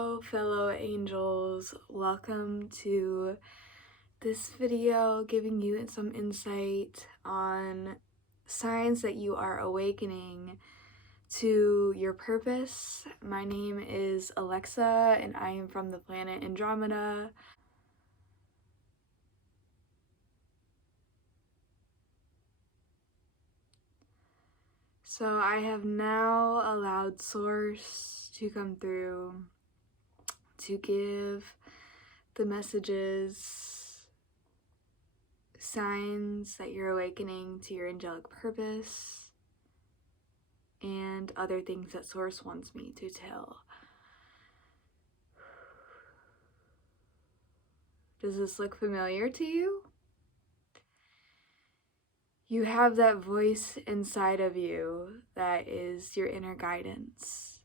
Hello, fellow angels. Welcome to this video giving you some insight on signs that you are awakening to your purpose. My name is Alexa and I am from the planet Andromeda. So I have now allowed Source to come through to give the messages, signs that you're awakening to your angelic purpose, and other things that Source wants me to tell. Does this look familiar to you? You have that voice inside of you that is your inner guidance.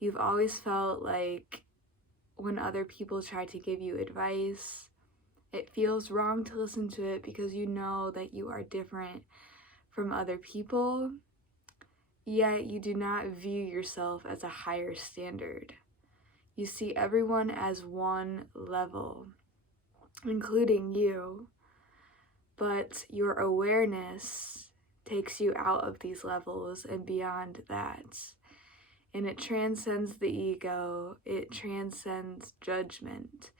You've always felt like when other people try to give you advice, it feels wrong to listen to it because you know that you are different from other people, yet you do not view yourself as a higher standard. You see everyone as one level, including you, but your awareness takes you out of these levels and beyond that. And it transcends the ego, it transcends judgment.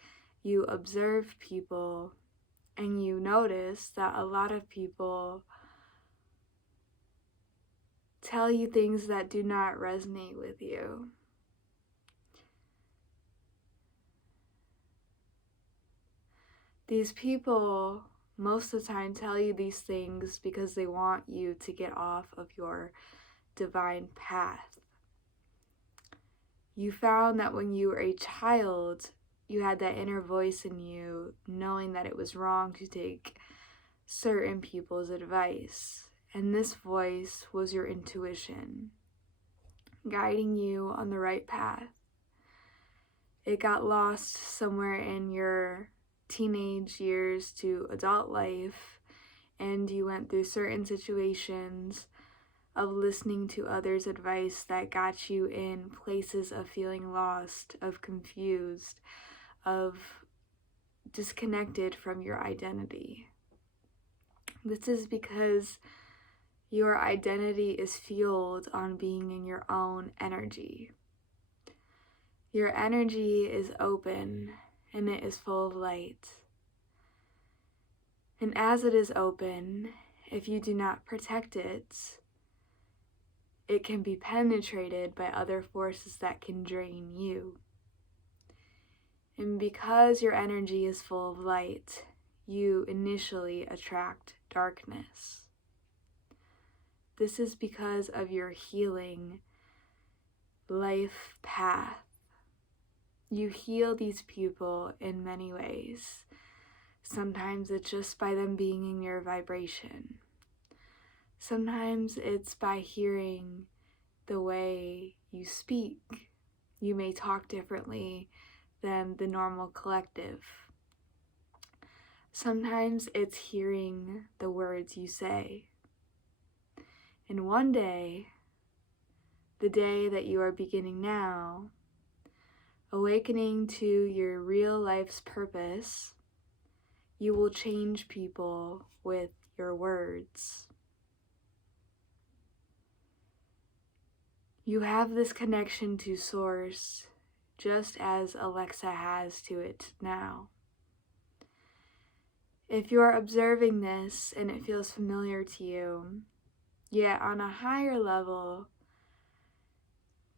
You observe people and you notice that a lot of people tell you things that do not resonate with you. These people most of the time tell you these things because they want you to get off of your divine path. You found that when you were a child, you had that inner voice in you knowing that it was wrong to take certain people's advice. And this voice was your intuition, guiding you on the right path. It got lost somewhere in your teenage years to adult life, and you went through certain situations of listening to others' advice that got you in places of feeling lost, of confused, of disconnected from your identity. This is because your identity is fueled on being in your own energy. Your energy is open and it is full of light. And as it is open, if you do not protect it, it can be penetrated by other forces that can drain you. And because your energy is full of light, you initially attract darkness. This is because of your healing life path. You heal these people in many ways. Sometimes it's just by them being in your vibration. Sometimes it's by hearing the way you speak. You may talk differently than the normal collective. Sometimes it's hearing the words you say. And one day, the day that you are beginning now, awakening to your real life's purpose, you will change people with your words. You have this connection to Source just as Alexa has to it now. If you're observing this and it feels familiar to you, yet on a higher level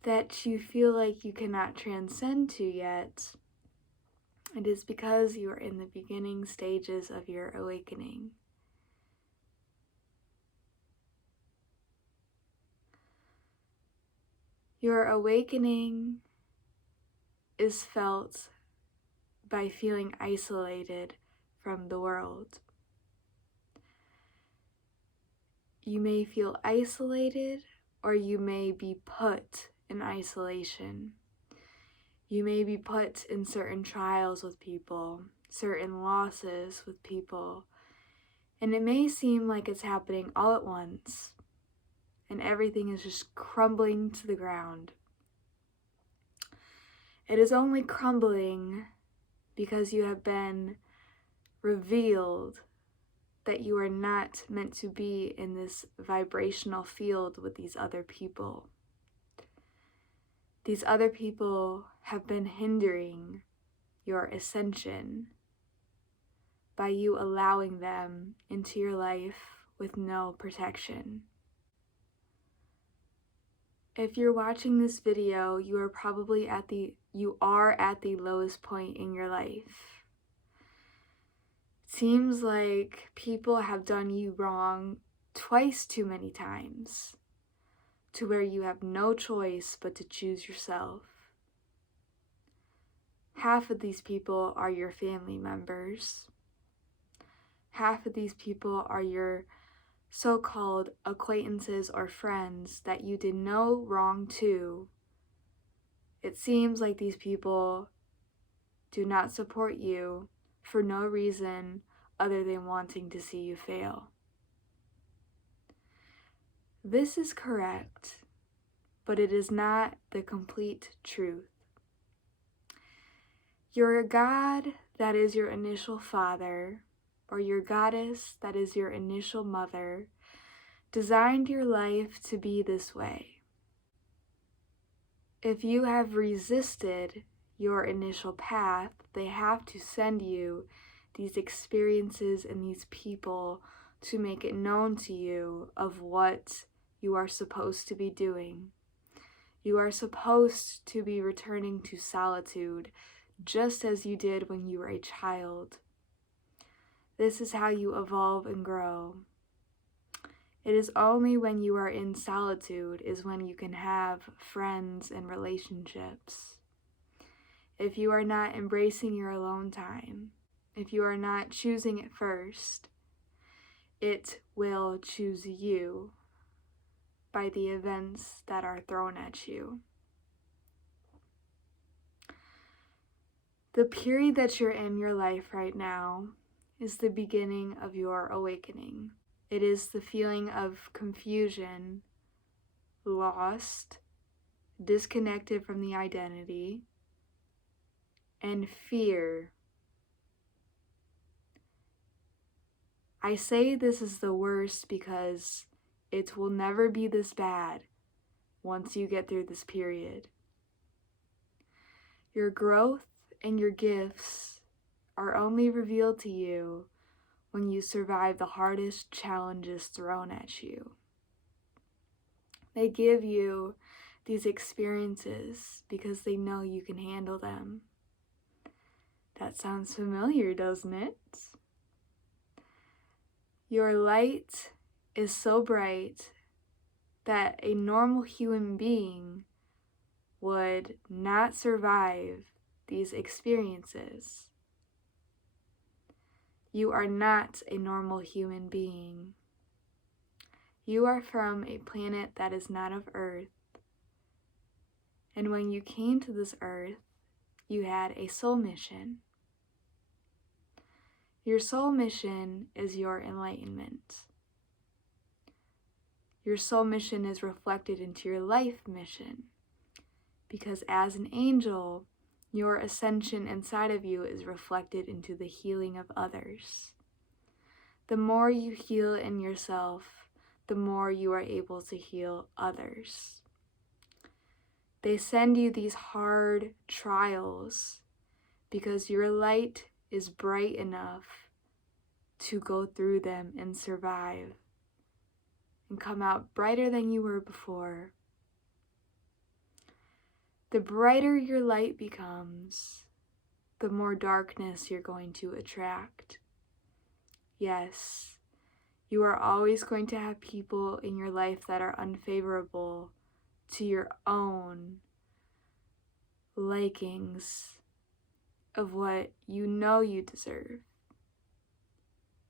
that you feel like you cannot transcend to yet, it is because you are in the beginning stages of your awakening. Your awakening is felt by feeling isolated from the world. You may feel isolated, or you may be put in isolation. You may be put in certain trials with people, certain losses with people, and it may seem like it's happening all at once, and everything is just crumbling to the ground. It is only crumbling because you have been revealed that you are not meant to be in this vibrational field with these other people. These other people have been hindering your ascension by you allowing them into your life with no protection. If you're watching this video, you are probably at the lowest point in your life. It seems like people have done you wrong twice too many times, to where you have no choice but to choose yourself. Half of these people are your family members. Half of these people are your so-called acquaintances or friends that you did no wrong to. It seems like these people do not support you for no reason other than wanting to see you fail. This is correct, but it is not the complete truth. Your God, that is your initial father, or your goddess, that is your initial mother, designed your life to be this way. If you have resisted your initial path, they have to send you these experiences and these people to make it known to you of what you are supposed to be doing. You are supposed to be returning to solitude, just as you did when you were a child. This is how you evolve and grow. It is only when you are in solitude is when you can have friends and relationships. If you are not embracing your alone time, if you are not choosing it first, it will choose you by the events that are thrown at you. The period that you're in your life right now is the beginning of your awakening. It is the feeling of confusion, lost, disconnected from the identity, and fear. I say this is the worst because it will never be this bad once you get through this period. Your growth and your gifts are only revealed to you when you survive the hardest challenges thrown at you. They give you these experiences because they know you can handle them. That sounds familiar, doesn't it? Your light is so bright that a normal human being would not survive these experiences. You are not a normal human being. You are from a planet that is not of Earth. And when you came to this earth, you had a soul mission. Your soul mission is your enlightenment. Your soul mission is reflected into your life mission, because as an angel, your ascension inside of you is reflected into the healing of others. The more you heal in yourself, the more you are able to heal others. They send you these hard trials because your light is bright enough to go through them and survive and come out brighter than you were before. The brighter your light becomes, the more darkness you're going to attract. Yes, you are always going to have people in your life that are unfavorable to your own likings of what you know you deserve.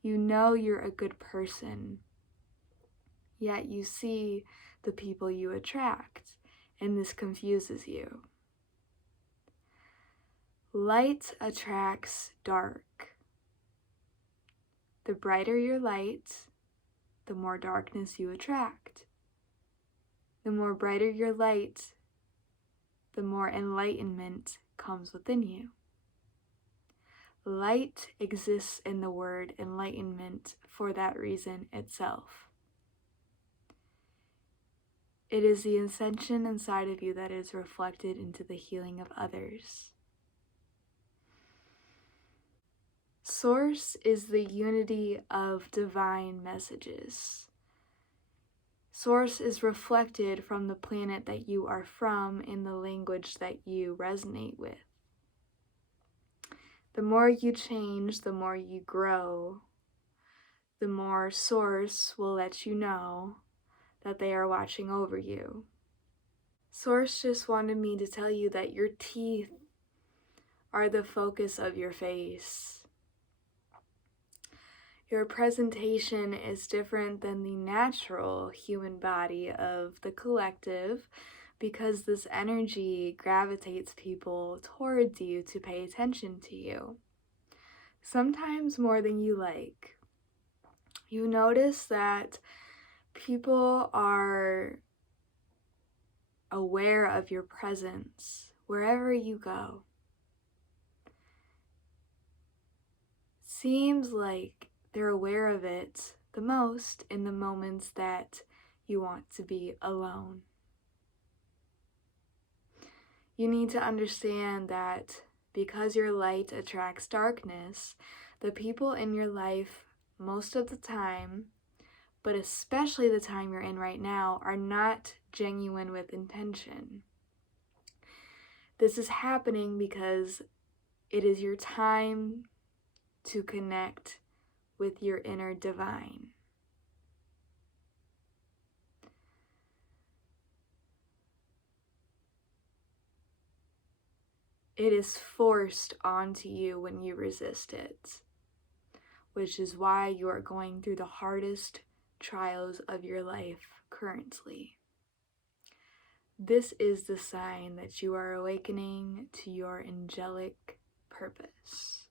You know you're a good person, yet you see the people you attract, and this confuses you. Light attracts dark. The brighter your light, the more darkness you attract. The more brighter your light, the more enlightenment comes within you. Light exists in the word enlightenment for that reason itself. It is the ascension inside of you that is reflected into the healing of others. Source is the unity of divine messages. Source is reflected from the planet that you are from in the language that you resonate with. The more you change, the more you grow, the more Source will let you know that they are watching over you. Source just wanted me to tell you that your teeth are the focus of your face. Your presentation is different than the natural human body of the collective because this energy gravitates people towards you to pay attention to you, sometimes more than you like. You notice that people are aware of your presence wherever you go. Seems like they're aware of it the most in the moments that you want to be alone. You need to understand that because your light attracts darkness, the people in your life most of the time, but especially the time you're in right now, are not genuine with intention. This is happening because it is your time to connect with your inner divine. It is forced onto you when you resist it, which is why you are going through the hardest trials of your life currently. This is the sign that you are awakening to your angelic purpose.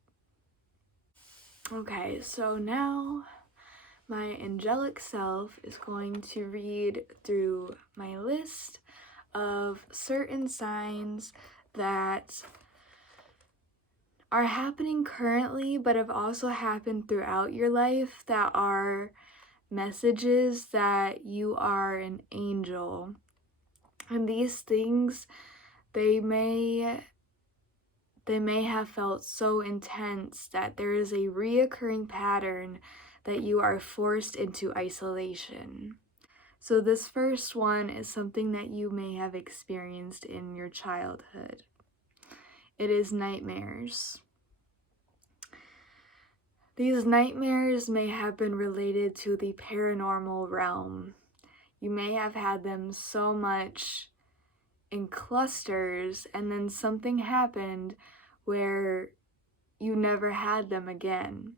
Okay, so now my angelic self is going to read through my list of certain signs that are happening currently, but have also happened throughout your life, that are messages that you are an angel. And these things, they may have felt so intense that there is a reoccurring pattern that you are forced into isolation. So this first one is something that you may have experienced in your childhood. It is nightmares. These nightmares may have been related to the paranormal realm. You may have had them so much in clusters, and then something happened where you never had them again.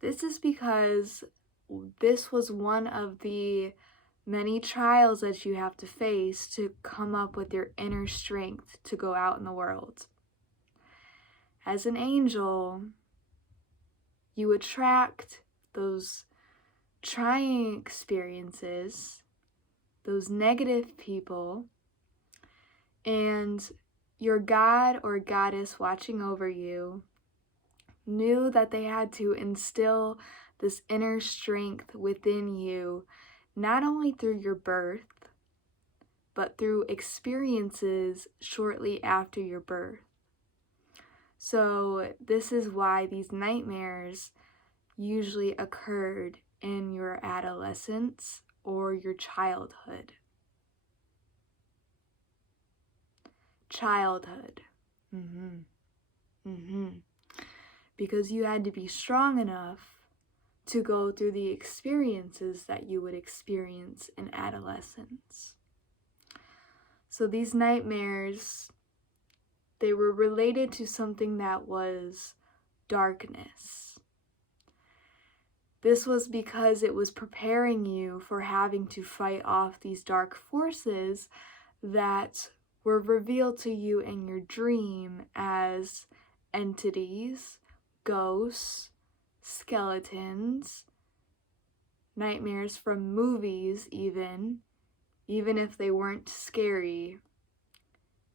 This is because this was one of the many trials that you have to face to come up with your inner strength to go out in the world. As an angel, you attract those trying experiences, those negative people, and your God or goddess watching over you knew that they had to instill this inner strength within you, not only through your birth, but through experiences shortly after your birth. So this is why these nightmares usually occurred in your adolescence or your childhood. Because you had to be strong enough to go through the experiences that you would experience in adolescence. So these nightmares, they were related to something that was darkness. This was because it was preparing you for having to fight off these dark forces that were revealed to you in your dream as entities, ghosts, skeletons, nightmares from movies even if they weren't scary.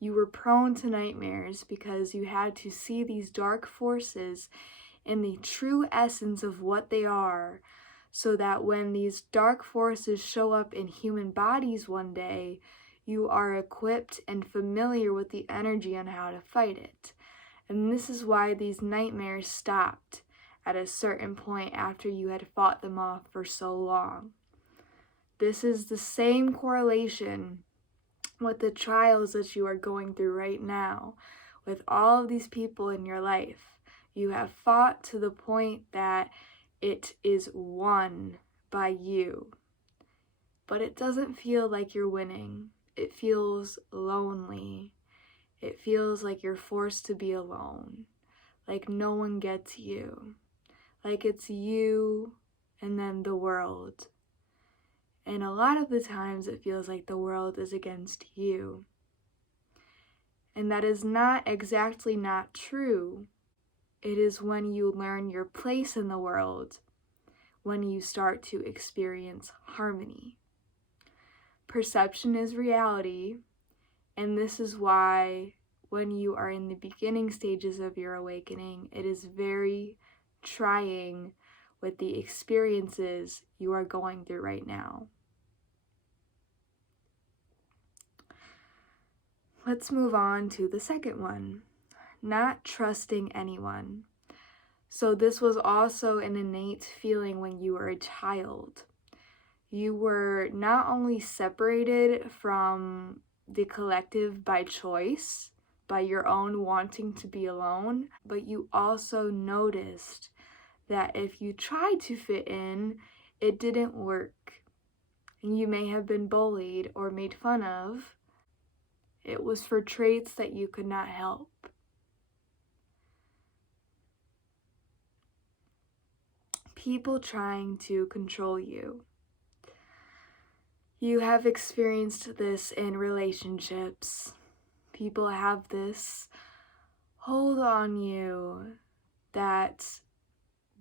You were prone to nightmares because you had to see these dark forces in the true essence of what they are, so that when these dark forces show up in human bodies one day, you are equipped and familiar with the energy on how to fight it. And this is why these nightmares stopped at a certain point after you had fought them off for so long. This is the same correlation with the trials that you are going through right now, with all of these people in your life. You have fought to the point that it is won by you. But it doesn't feel like you're winning. It feels lonely. It feels like you're forced to be alone. Like no one gets you. Like it's you and then the world. And a lot of the times it feels like the world is against you. And that is not exactly not true. It is when you learn your place in the world, when you start to experience harmony. Perception is reality, and this is why when you are in the beginning stages of your awakening, it is very trying with the experiences you are going through right now. Let's move on to the second one, not trusting anyone. So this was also an innate feeling when you were a child. You were not only separated from the collective by choice, by your own wanting to be alone, but you also noticed that if you tried to fit in, it didn't work. And you may have been bullied or made fun of. It was for traits that you could not help. People trying to control you. You have experienced this in relationships. People have this hold on you that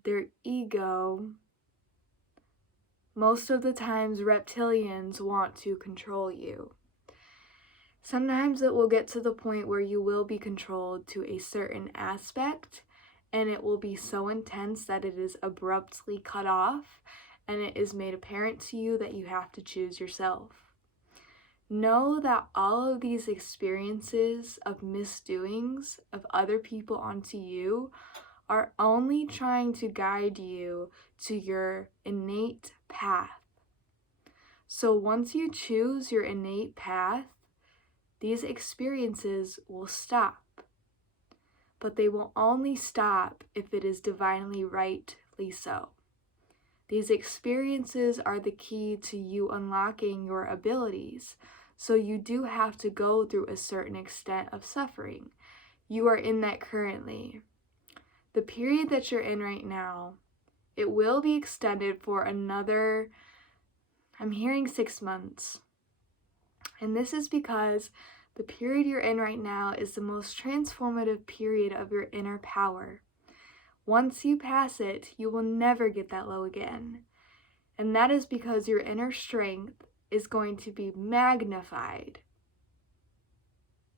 their ego, most of the times reptilians want to control you. Sometimes it will get to the point where you will be controlled to a certain aspect, and it will be so intense that it is abruptly cut off, and it is made apparent to you that you have to choose yourself. Know that all of these experiences of misdoings of other people onto you are only trying to guide you to your innate path. So once you choose your innate path, these experiences will stop. But they will only stop if it is divinely rightly so. These experiences are the key to you unlocking your abilities. So you do have to go through a certain extent of suffering. You are in that currently. The period that you're in right now, it will be extended for another, I'm hearing 6 months. And this is because the period you're in right now is the most transformative period of your inner power. Once you pass it, you will never get that low again. And that is because your inner strength is going to be magnified.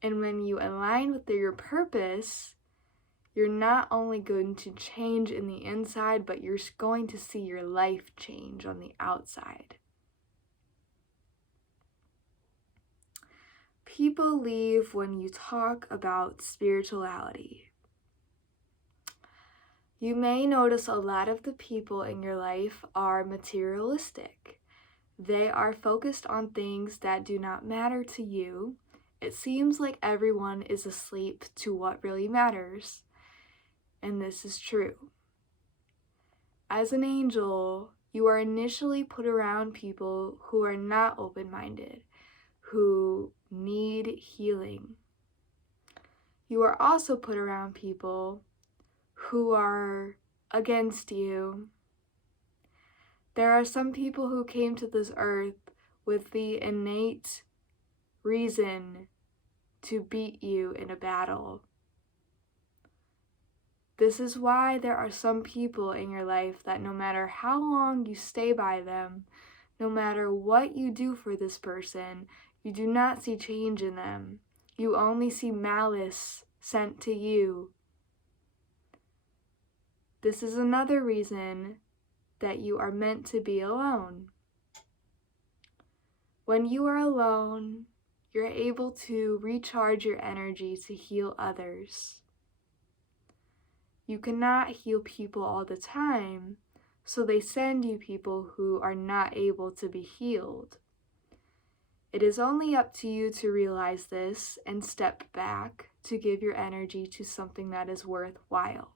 And when you align with your purpose, you're not only going to change in the inside, but you're going to see your life change on the outside. People leave when you talk about spirituality. You may notice a lot of the people in your life are materialistic. They are focused on things that do not matter to you. It seems like everyone is asleep to what really matters. And this is true. As an angel, you are initially put around people who are not open-minded, who need healing. You are also put around people who are against you. There are some people who came to this earth with the innate reason to beat you in a battle. This is why there are some people in your life that no matter how long you stay by them, no matter what you do for this person, you do not see change in them. You only see malice sent to you. This is another reason that you are meant to be alone. When you are alone, you're able to recharge your energy to heal others. You cannot heal people all the time, so they send you people who are not able to be healed. It is only up to you to realize this and step back to give your energy to something that is worthwhile.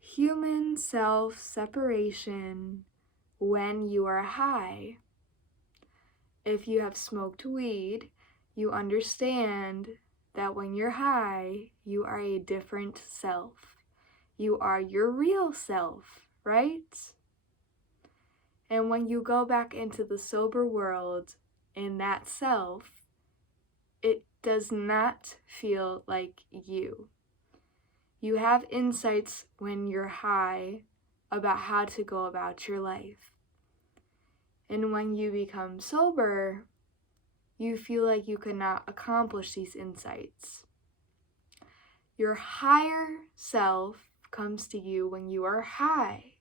Human self-separation when you are high. If you have smoked weed, you understand that when you're high, you are a different self. You are your real self, right? And when you go back into the sober world in that self, it does not feel like you. You have insights when you're high about how to go about your life. And when you become sober, you feel like you cannot accomplish these insights. Your higher self comes to you when you are high.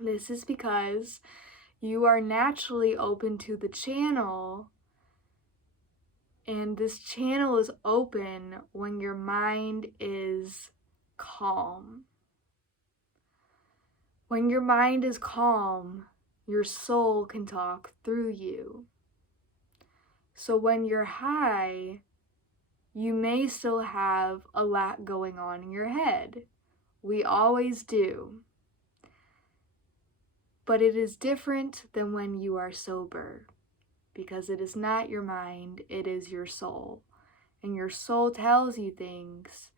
This is because you are naturally open to the channel, and this channel is open when your mind is calm. When your mind is calm, your soul can talk through you. So when you're high, you may still have a lot going on in your head. We always do. But it is different than when you are sober, because it is not your mind, it is your soul. And your soul tells you things,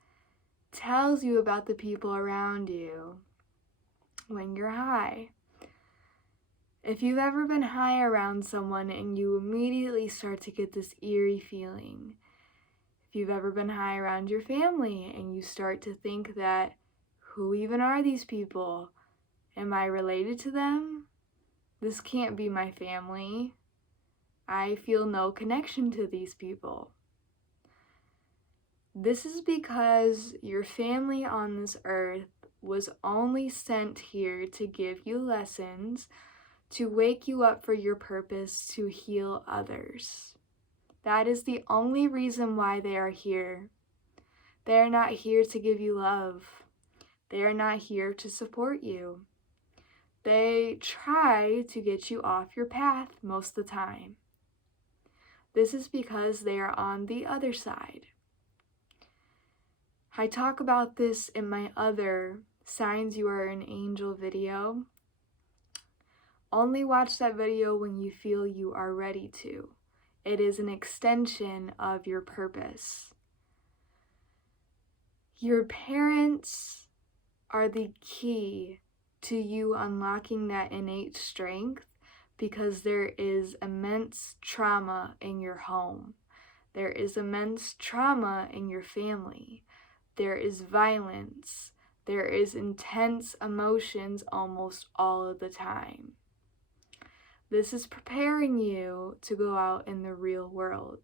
tells you about the people around you when you're high. If you've ever been high around someone and you immediately start to get this eerie feeling, if you've ever been high around your family and you start to think that, who even are these people? Am I related to them? This can't be my family. I feel no connection to these people. This is because your family on this earth was only sent here to give you lessons, to wake you up for your purpose to heal others. That is the only reason why they are here. They are not here to give you love. They are not here to support you. They try to get you off your path most of the time. This is because they are on the other side. I talk about this in my other Signs You Are an Angel video. Only watch that video when you feel you are ready to. It is an extension of your purpose. Your parents are the key to you unlocking that innate strength, because there is immense trauma in your home. There is immense trauma in your family. There is violence. There is intense emotions almost all of the time. This is preparing you to go out in the real world.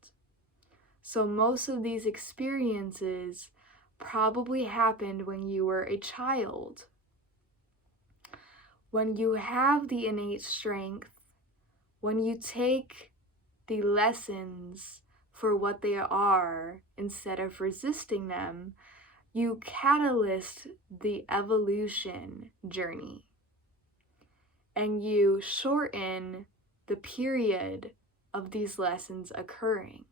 So most of these experiences probably happened when you were a child. When you have the innate strength, when you take the lessons for what they are instead of resisting them, you catalyst the evolution journey. And you shorten the period of these lessons occurring.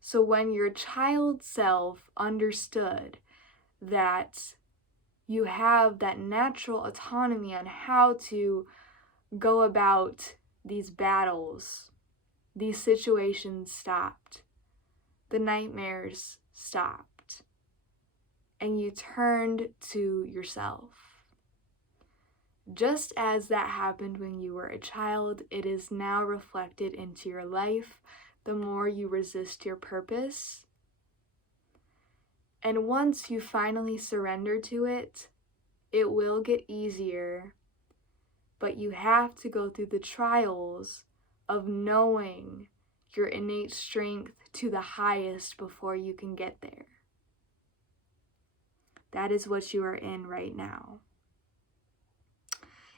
So when your child self understood that you have that natural autonomy on how to go about these battles, these situations stopped, the nightmares stopped, and you turned to yourself. Just as that happened when you were a child, it is now reflected into your life the more you resist your purpose. And once you finally surrender to it, it will get easier but you have to go through the trials of knowing your innate strength to the highest before you can get there. That is what you are in right now.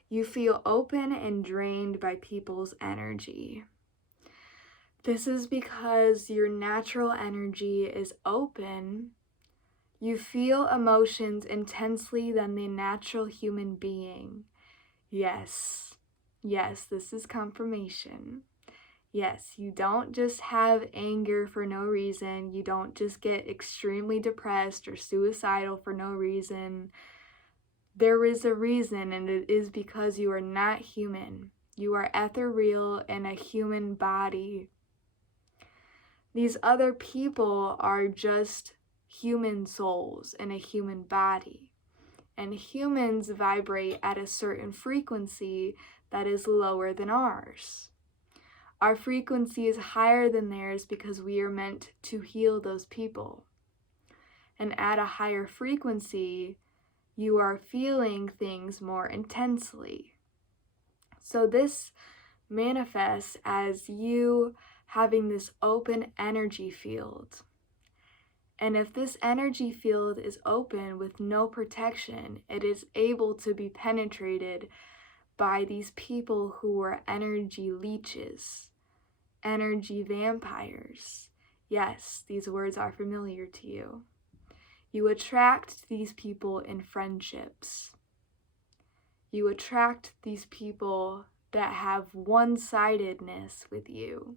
You feel open and drained by people's energy. This is because your natural energy is open. You feel emotions intensely than the natural human being. Yes, this is confirmation. Yes, you don't just have anger for no reason. You don't just get extremely depressed or suicidal for no reason. There is a reason, and it is because you are not human. You are ethereal in a human body. These other people are just human souls in a human body. And humans vibrate at a certain frequency that is lower than ours. Our frequency is higher than theirs because we are meant to heal those people. And at a higher frequency, you are feeling things more intensely. So this manifests as you having this open energy field. And if this energy field is open with no protection, it is able to be penetrated by these people who are energy leeches, energy vampires. Yes, these words are familiar to you. You attract these people in friendships. You attract these people that have one-sidedness with you.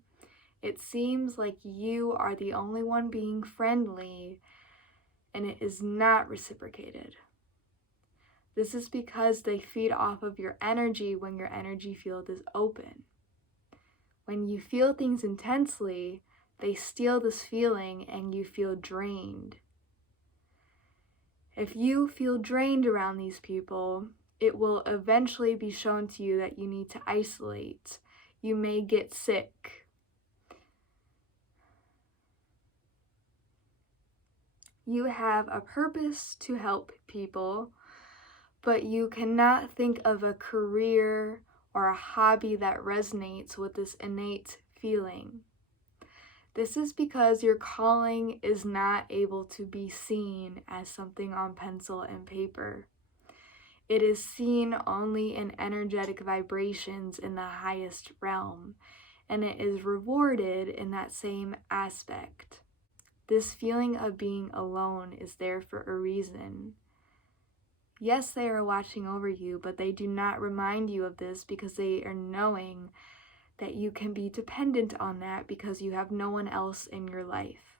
It seems like you are the only one being friendly, and it is not reciprocated. This is because they feed off of your energy when your energy field is open. When you feel things intensely, they steal this feeling and you feel drained. If you feel drained around these people, it will eventually be shown to you that you need to isolate. You may get sick. You have a purpose to help people, but you cannot think of a career or a hobby that resonates with this innate feeling. This is because your calling is not able to be seen as something on pencil and paper. It is seen only in energetic vibrations in the highest realm, and it is rewarded in that same aspect. This feeling of being alone is there for a reason. Yes, they are watching over you, but they do not remind you of this because they are knowing that you can be dependent on that because you have no one else in your life.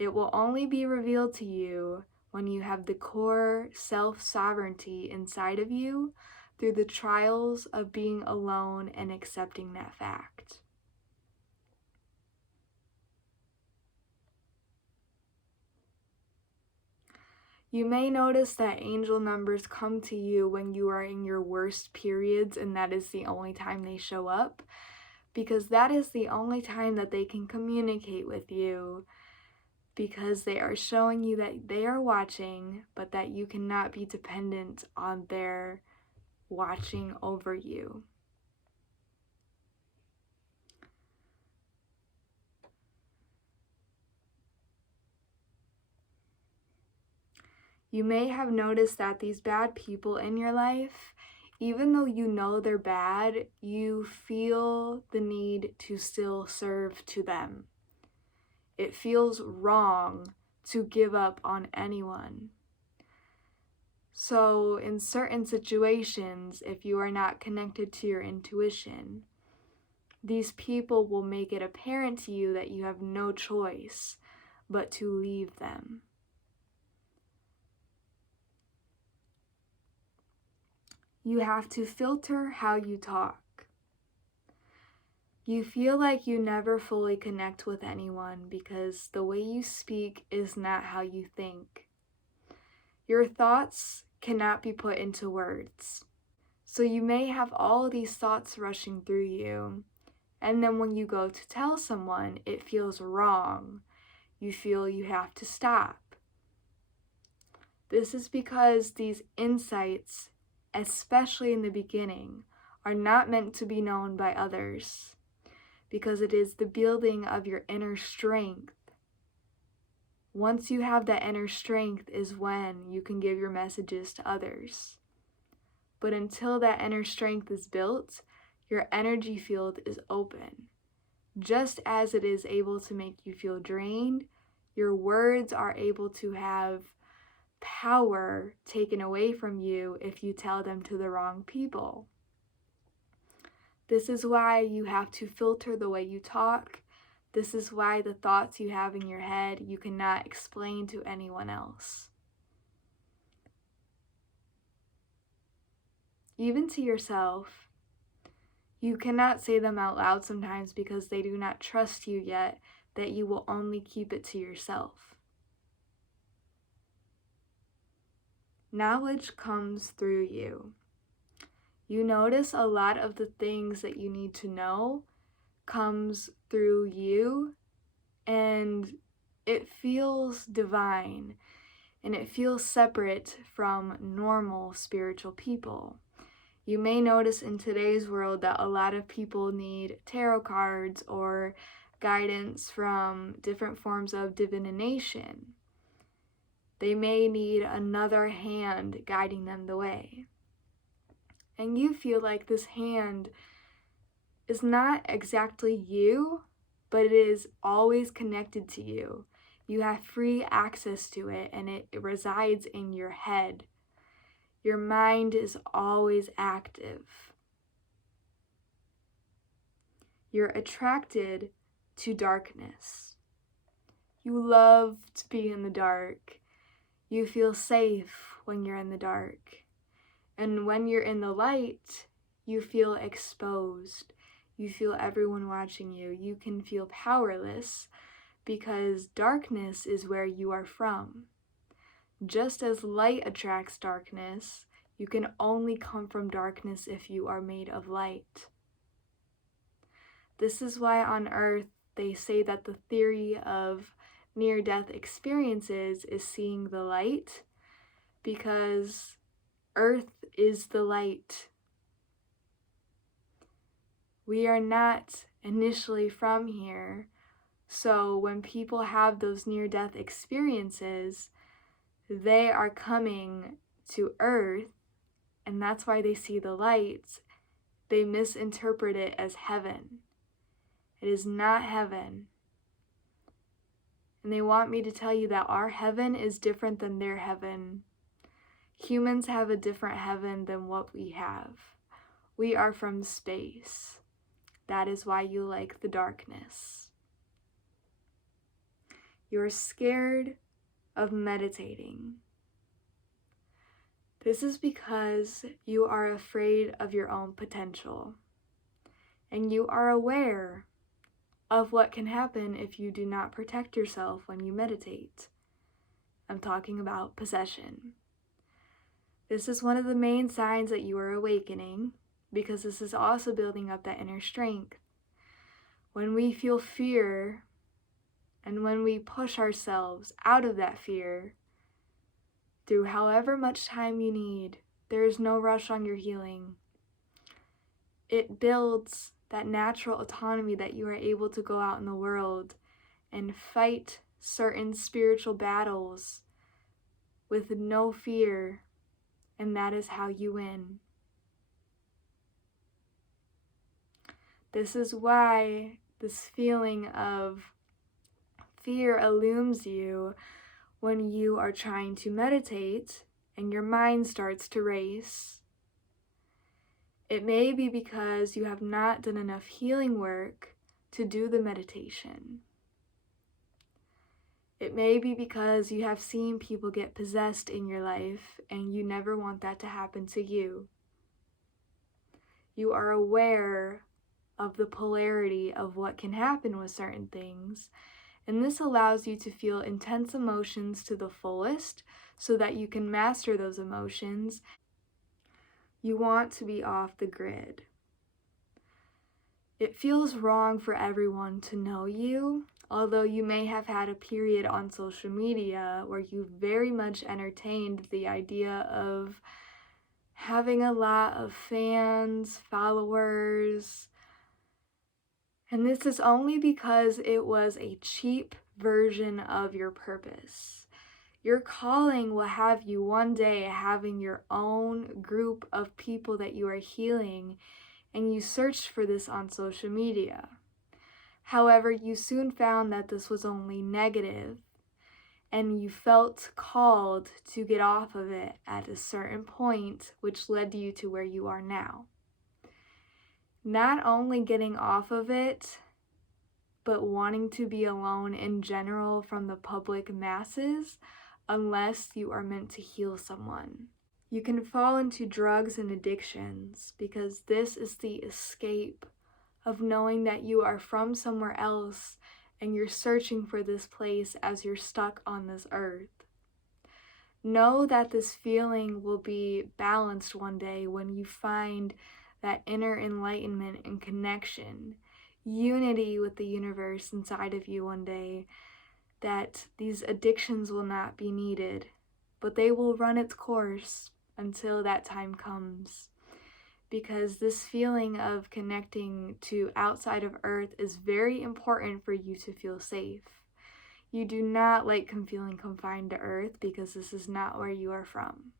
It will only be revealed to you when you have the core self-sovereignty inside of you through the trials of being alone and accepting that fact. You may notice that angel numbers come to you when you are in your worst periods, and that is the only time they show up, because that is the only time that they can communicate with you, because they are showing you that they are watching, but that you cannot be dependent on their watching over you. You may have noticed that these bad people in your life, even though you know they're bad, you feel the need to still serve to them. It feels wrong to give up on anyone. So in certain situations, if you are not connected to your intuition, these people will make it apparent to you that you have no choice but to leave them. You have to filter how you talk. You feel like you never fully connect with anyone because the way you speak is not how you think. Your thoughts cannot be put into words. So you may have all of these thoughts rushing through you, and then when you go to tell someone, it feels wrong. You feel you have to stop. This is because these insights especially in the beginning, are not meant to be known by others, because it is the building of your inner strength. Once you have that inner strength is when you can give your messages to others. But until that inner strength is built, your energy field is open. Just as it is able to make you feel drained, your words are able to have power taken away from you if you tell them to the wrong people. This is why you have to filter the way you talk. This is why the thoughts you have in your head you cannot explain to anyone else. Even to yourself. You cannot say them out loud sometimes because they do not trust you yet, that you will only keep it to yourself. Knowledge comes through you. You notice a lot of the things that you need to know comes through you, and it feels divine, and it feels separate from normal spiritual people. You may notice in today's world that a lot of people need tarot cards or guidance from different forms of divination. They may need another hand guiding them the way. And you feel like this hand is not exactly you, but it is always connected to you. You have free access to it, and it resides in your head. Your mind is always active. You're attracted to darkness. You love to be in the dark. You feel safe when you're in the dark. And when you're in the light, you feel exposed. You feel everyone watching you. You can feel powerless because darkness is where you are from. Just as light attracts darkness, you can only come from darkness if you are made of light. This is why on Earth they say that the theory of near-death experiences is seeing the light, because Earth is the light. We are not initially from here, so when people have those near-death experiences, they are coming to Earth, and that's why they see the light. They misinterpret it as heaven. It is not heaven. And they want me to tell you that our heaven is different than their heaven. Humans have a different heaven than what we have. We are from space. That is why you like the darkness. You're scared of meditating. This is because you are afraid of your own potential, and you are aware of what can happen if you do not protect yourself when you meditate. I'm talking about possession. This is one of the main signs that you are awakening, because this is also building up that inner strength. When we feel fear, and when we push ourselves out of that fear, through however much time you need, there is no rush on your healing. It builds that natural autonomy that you are able to go out in the world and fight certain spiritual battles with no fear, and that is how you win. This is why this feeling of fear illumes you when you are trying to meditate and your mind starts to race. It may be because you have not done enough healing work to do the meditation. It may be because you have seen people get possessed in your life and you never want that to happen to you. You are aware of the polarity of what can happen with certain things, and this allows you to feel intense emotions to the fullest so that you can master those emotions. You want to be off the grid. It feels wrong for everyone to know you, although you may have had a period on social media where you very much entertained the idea of having a lot of fans, followers, and this is only because it was a cheap version of your purpose. Your calling will have you one day having your own group of people that you are healing, and you searched for this on social media. However, you soon found that this was only negative, and you felt called to get off of it at a certain point, which led you to where you are now. Not only getting off of it, but wanting to be alone in general from the public masses, unless you are meant to heal someone. You can fall into drugs and addictions because this is the escape of knowing that you are from somewhere else and you're searching for this place as you're stuck on this earth. Know that this feeling will be balanced one day when you find that inner enlightenment and connection, unity with the universe inside of you one day, that these addictions will not be needed, but they will run its course until that time comes. Because this feeling of connecting to outside of Earth is very important for you to feel safe. You do not like feeling confined to Earth because this is not where you are from.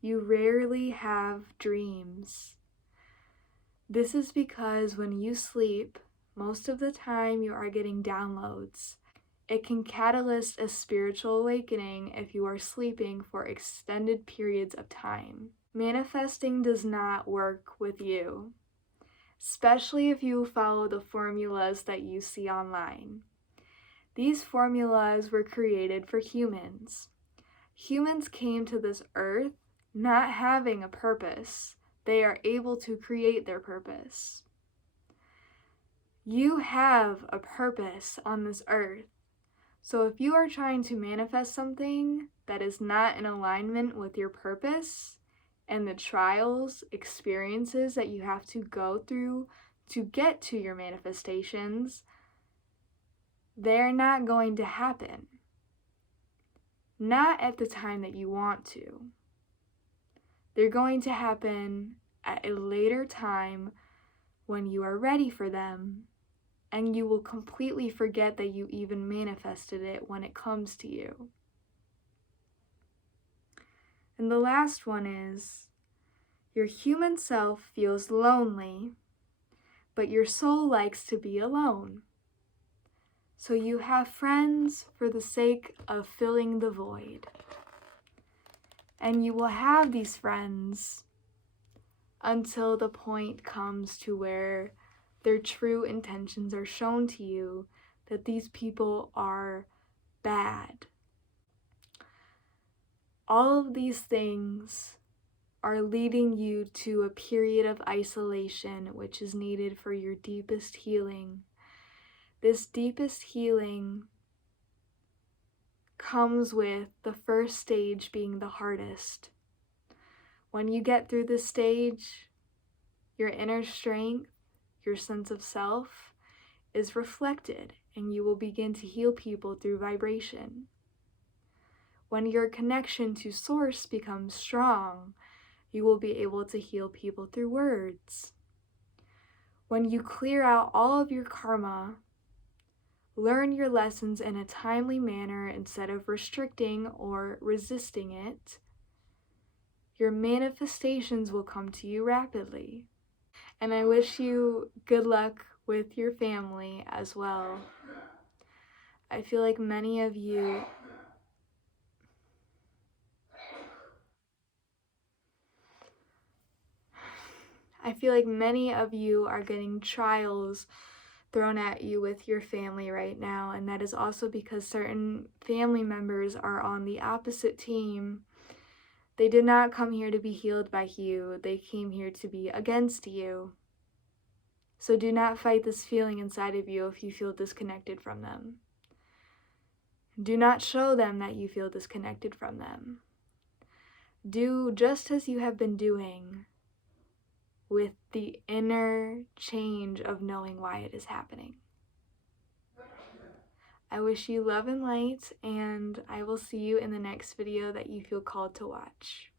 You rarely have dreams. This is because when you sleep, most of the time you are getting downloads. It can catalyst a spiritual awakening if you are sleeping for extended periods of time. Manifesting does not work with you, especially if you follow the formulas that you see online. These formulas were created for humans. Humans came to this earth not having a purpose. They are able to create their purpose. You have a purpose on this earth. So if you are trying to manifest something that is not in alignment with your purpose and the trials, experiences that you have to go through to get to your manifestations, they're not going to happen. Not at the time that you want to. They're going to happen at a later time when you are ready for them, and you will completely forget that you even manifested it when it comes to you. And the last one is, your human self feels lonely, but your soul likes to be alone. So you have friends for the sake of filling the void. And you will have these friends until the point comes to where their true intentions are shown to you, that these people are bad. All of these things are leading you to a period of isolation, which is needed for your deepest healing. This deepest healing comes with the first stage being the hardest. When you get through this stage, your inner strength, your sense of self is reflected, and you will begin to heal people through vibration. When your connection to Source becomes strong, you will be able to heal people through words. When you clear out all of your karma, learn your lessons in a timely manner instead of restricting or resisting it, your manifestations will come to you rapidly. And I wish you good luck with your family as well. I feel like many of you are getting trials thrown at you with your family right now, and that is also because certain family members are on the opposite team. They did not come here to be healed by you. They came here to be against you. So do not fight this feeling inside of you if you feel disconnected from them. Do not show them that you feel disconnected from them. Do just as you have been doing with the inner change of knowing why it is happening. I wish you love and light, and I will see you in the next video that you feel called to watch.